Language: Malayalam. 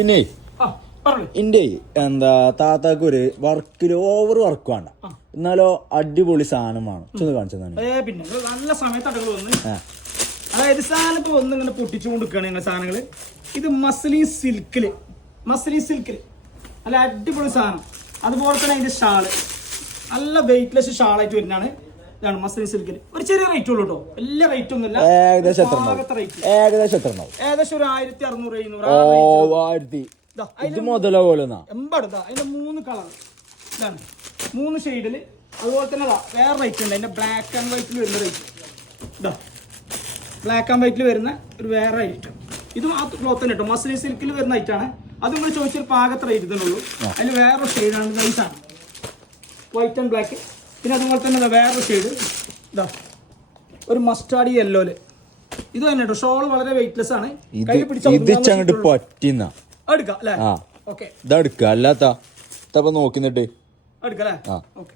പിന്നെ ഇന്റെ എന്താ താത്താക്ക് ഒരു വർക്കില് ഓവർ വർക്ക് വേണ്ട, എന്നാലോ അടിപൊളി സാധനമാണ് കാണിച്ചതാണ്. പിന്നെ നല്ല സമയത്ത് അതായത് സാധനം ഇപ്പൊ ഒന്നിങ്ങനെ പൊട്ടിച്ചുകൊണ്ടിരിക്കുകയാണ് ഞങ്ങൾ സാധനങ്ങള്. ഇത് മസ്ലിൻ സിൽക്കില് നല്ല അടിപൊളി സാധനം. അതുപോലെ തന്നെ അതിന്റെ ഷാള് നല്ല വെയിറ്റ്ലെസ് ഷാളായിട്ട് വരുന്നതാണ്. ഇതാണ് മസ്ലിൻ സിൽക്കിൽ. ഒരു ചെറിയ റേറ്റ് ഉള്ളൂ കേട്ടോ, വലിയ റേറ്റ് ഒന്നുമില്ല. ഏകദേശം ഒരു 1600 എമ്പാടും. അതിന്റെ 3 കളർ ഇതാണ്, 3 ഷെയ്ഡില്. അതുപോലെ തന്നെ വേറെ റേറ്റ് ഉണ്ട്. അതിന്റെ ബ്ലാക്ക് ആൻഡ് വൈറ്റിൽ വരുന്ന റേറ്റ് ഇതാ, ബ്ലാക്ക് ആൻഡ് വൈറ്റിൽ വരുന്ന ഒരു വേറെ ഐറ്റം. ഇതും ആ ക്ലോത്ത് തന്നെ കേട്ടോ, മസ്ലിൻ സിൽക്കിൽ വരുന്ന ഐറ്റാണ്. അത് നിങ്ങൾ ചോദിച്ചൊരു പാകത്തെ റേറ്റ് തന്നെ ഉള്ളൂ. അതിൽ വേറെ ഷെയ്ഡാണ്, നൈസാണ്, വൈറ്റ് ആൻഡ് ബ്ലാക്ക്. പിന്നെ അതുപോലെ തന്നെ വേറൊരു ഷെയ്ഡ് ഇതാ, ഒരു മസ്റ്റാർഡ് യെല്ലോല്. ഇത് തന്നെ കേട്ടോ, ഷോള് വളരെ വെയിറ്റ്ലെസ് ആണ്. കൈ പിടിച്ചാൽ എടുക്കാം അല്ലേ? ഓക്കെ, ഇതെടുക്കുക അല്ലാത്ത നോക്കിന്നിട്ട് എടുക്കാം അല്ലേ? ഓക്കെ.